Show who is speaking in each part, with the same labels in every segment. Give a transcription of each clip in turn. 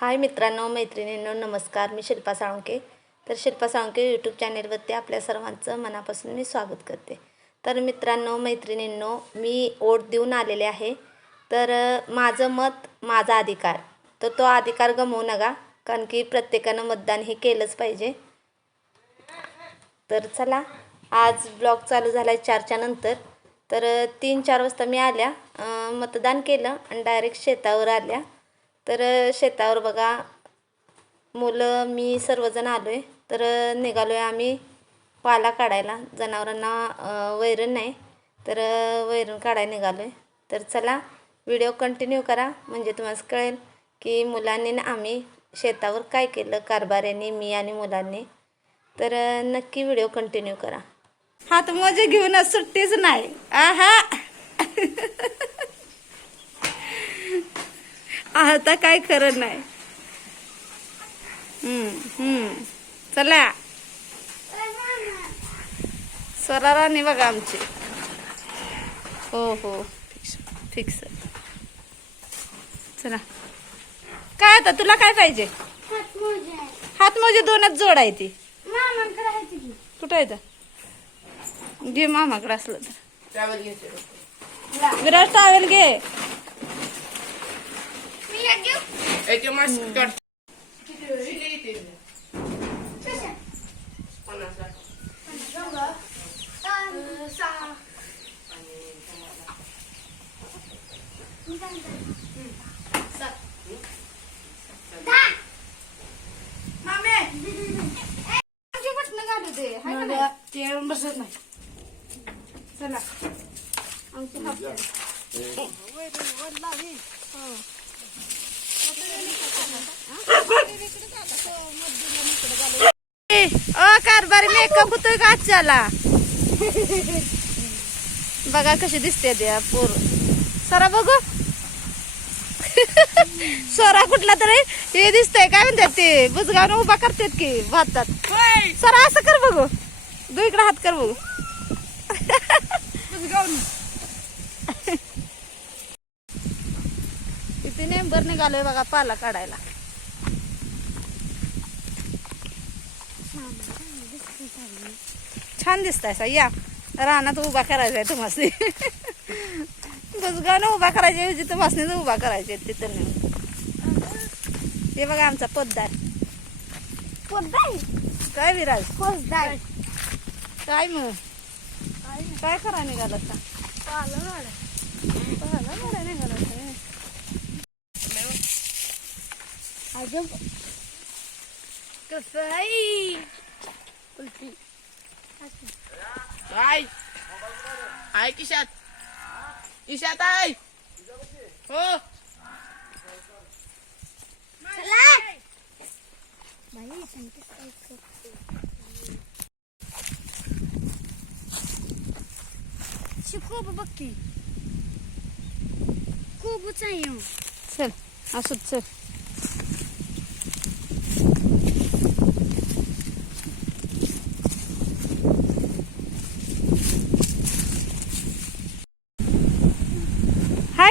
Speaker 1: हाय मित्रांनो मैत्रिणींनो नमस्कार. मी शिल्पा साळुंके. तर शिल्पा साळुंके यूट्यूब चॅनेलवरती आपल्या सर्वांचं मनापासून मी स्वागत करते. तर मित्रांनो मैत्रिणींनो मी ओट देऊन आलेले आहे. तर माझं मत माझा अधिकार तर तो अधिकार गमवू नका कारण की प्रत्येकानं मतदान हे केलंच पाहिजे. तर चला आज ब्लॉग चालू झाला आहे चारच्या नंतर. तर तीन चार वाजता मी आल्या मतदान केलं आणि डायरेक्ट शेतावर आल्या. तर शेतावर बघा मुलं मी सर्वजण आलो आहे तर निघालो आहे आम्ही पाला काढायला. जनावरांना वैरण नाही तर वैरण काढायला निघालो आहे तर चला व्हिडिओ कंटिन्यू करा. म्हणजे तुम्हाला कळेल की मुलांनी ना आम्ही शेतावर काय केलं कारभाऱ्यांनी मी आणि मुलांनी. तर नक्की व्हिडिओ कंटिन्यू करा. हात मजे घेऊन सुट्टीच नाही. आहा! आता काय खरं नाही. हम्म, हम्म. चला. स्वराराणी बघा आमची. हो हो. फिक्स फिक्स चला. काय आता तुला काय पाहिजे? हात मोजे दोनच जोड आहे ती. कुठं आहे तर घे मामाकडे असलं तर. विराज टावेल घे.
Speaker 2: याची मास्क काढ बसत नाही
Speaker 1: चला आमची ओ कारभारी मेकअप होतोय का आजच्याला? बघा कशी दिसते त्या पोर. सरा बघू. स्वरा कुठला तरी हे दिसतंय काय म्हणतात ते बुजगावनं उभा करतात की भातात सरा असं कर बघू. दु इकडे हात कर बघू. निघालोय बघा पाला काढायला. छान दिसताय सा या. रानात उभा करायचा आहे तुम्हाला बुजगावनं उभा करायच्या ऐवजी तुम्हाला उभा करायचे तिथं नेऊन. हे बघा आमचा पोद्दार काय विराज? काय मग? काय करा निघाला आता पाला मारा निघाला होता.
Speaker 2: काय आहे किशात किशात आहे हो
Speaker 3: शिकू बघ की खूपच आहे ह्यो.
Speaker 1: चल असू चल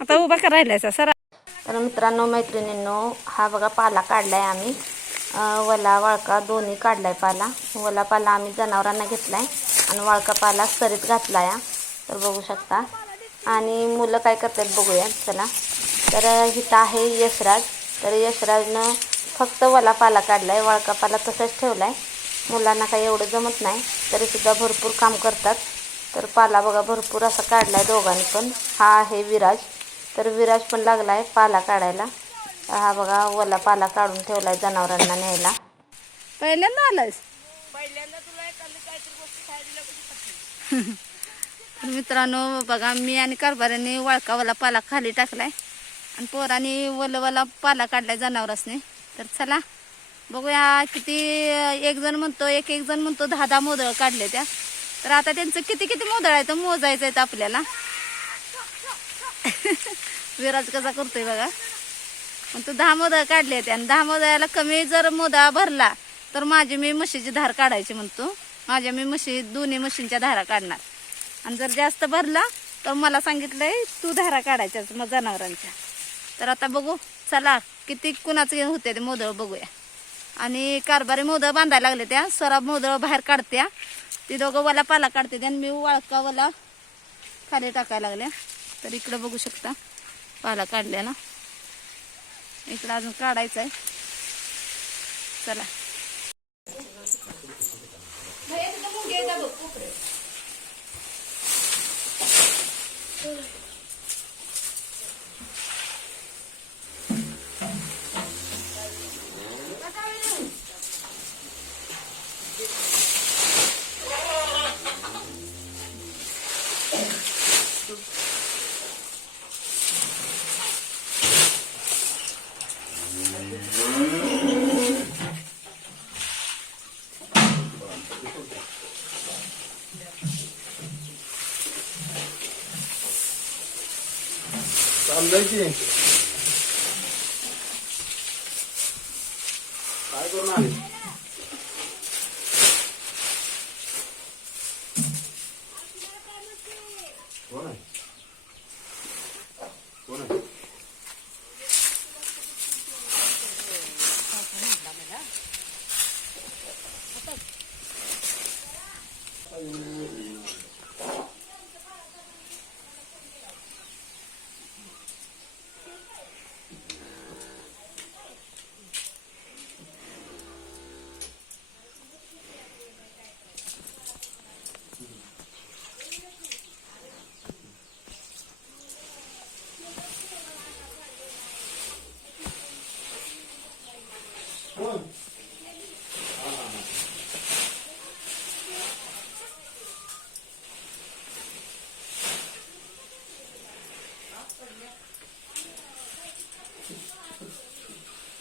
Speaker 1: आता उभा करायला सर तर मित्रांनो मैत्रिणींनो हा बघा पाला काढलाय आम्ही. वला वाळका दोन्ही काढलाय पाला. वला पाला आम्ही जनावरांना घेतलाय आणि वाळका पाला सरीत घातलाय. तर बघू शकता. आणि मुलं काय करतात बघूया चला. तर इथं आहे यशराज. तर यशराजनं फक्त वला पाला काढलाय. वाळका पाला तसाच ठेवलाय. मुलांना काही एवढं जमत नाही. तरी सुद्धा भरपूर काम करतात. तर पाला बघा भरपूर असा काढलाय दोघांनी पण. हा आहे विराज. तर विराज पण लागलाय पाला काढायला. तर हा बघा वला पाला काढून ठेवलाय जनावरांना न्यायला. पहिल्यांदा आलायस?
Speaker 2: पहिल्यांदा तुला एखादी काहीतरी गोष्ट खायला दिलं
Speaker 1: तर मित्रांनो बघा मी आणि कारभाऱ्यांनी वळकावाला पाला खाली टाकलाय. आणि पोराने वलवला पाला काढलाय जनावरांनी तर चला बघूया किती एक जण म्हणतो एक एक जण म्हणतो दहा दहा मोदळ काढले त्या. तर आता त्यांचं किती किती मोदळ आहे तर मोजायचं आहे आपल्याला. विराज कसा करतोय बघा. मग तू दहा मोदळ काढले होते आणि दहा मोदळाला कमी जर मोदळा भरला तर माझी मी म्हशीची धार काढायची म्हणतो. माझ्या मी म्हशी दोन्ही म्हशींच्या धारा काढणार. आणि जर जास्त भरला तर मला सांगितलंय तू धारा काढायच्याच मग जनावरांच्या. तर आता बघू चला किती कुणाचं होते ते मोदळ बघूया. आणि कारभारी मोदळ बांधायला लागले त्या स्वरा मोदळ बाहेर काढत्या. ती दोघं वला पाला काढते आणि मी वाळका वला खाली टाकायला लागल्या तर इकडं बघू शकता पाला काढल्या ना. इकडं अजून काढायचं आहे चला
Speaker 4: चाललंय की. काय करून आले? कोण आहे? कोण आहे?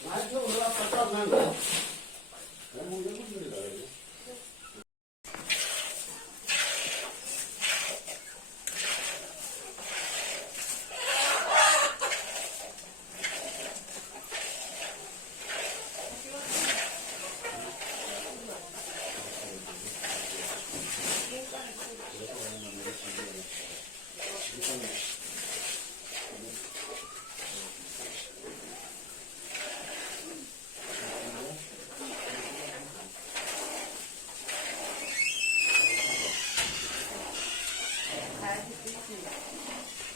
Speaker 4: Mas não vai passar nada. É mulher. すいません。